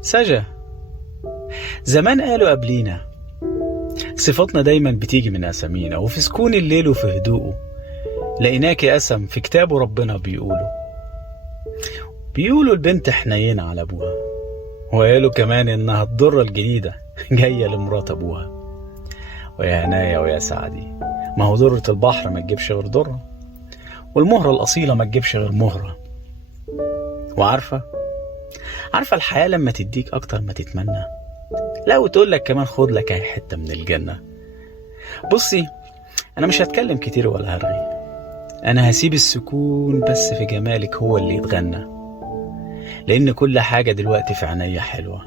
سجا، زمان قالوا قبلينا صفاتنا دايما بتيجي من أسامينا، وفي سكون الليل وفي هدوءه لقيناكي قسم في كتابه ربنا بيقولوا البنت حنينة على أبوها، وقالوا كمان إنها الضرة الجديدة جاية لمرات أبوها. ويا هنايا ويا سعدي، ما هو ضرة البحر ما تجيبش غير ضرة، والمهرة الأصيلة ما تجيبش غير مهرة. وعارفة الحياة لما تديك أكتر ما تتمنى، لا وتقول لك كمان خد لك أي حتة من الجنة. بصي، أنا مش هتكلم كتير ولا هرغي، أنا هسيب السكون بس في جمالك هو اللي يتغنى، لأن كل حاجة دلوقتي في عينيا حلوة،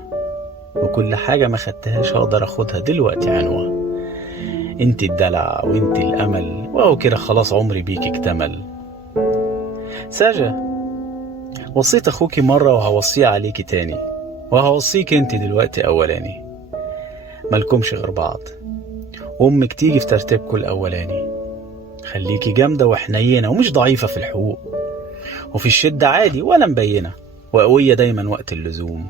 وكل حاجة ما خدتهاش هقدر أخدها دلوقتي عنوة. انت الدلع وانت الأمل، وهو كده خلاص عمري بيك اكتمل. ساجة، وصيت أخوكي مرة وهوصيه عليكي تاني، وهوصيك انت دلوقتي أولاني. مالكمش غير بعض، وأمك تيجي في ترتيبكوا الأولاني. خليكي جامدة وحنينة ومش ضعيفة في الحقوق، وفي الشدة عادي ولا مبينة، وقوية دايما وقت اللزوم.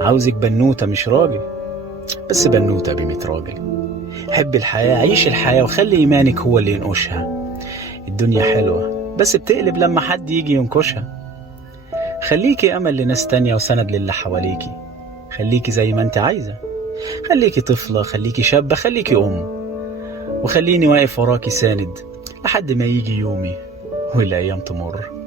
عاوزك بنوتة مش راجل، بس بنوتة ب100 راجل. حب الحياة، عيش الحياة، وخلي إيمانك هو اللي ينقشها. الدنيا حلوة بس بتقلب لما حد يجي ينكشها. خليكي أمل لناس تانية وسند للي حواليكي. خليكي زي ما انت عايزة، خليكي طفلة، خليكي شابة، خليكي وخليني واقف وراكي ساند لحد ما يجي يومي والأيام تمر.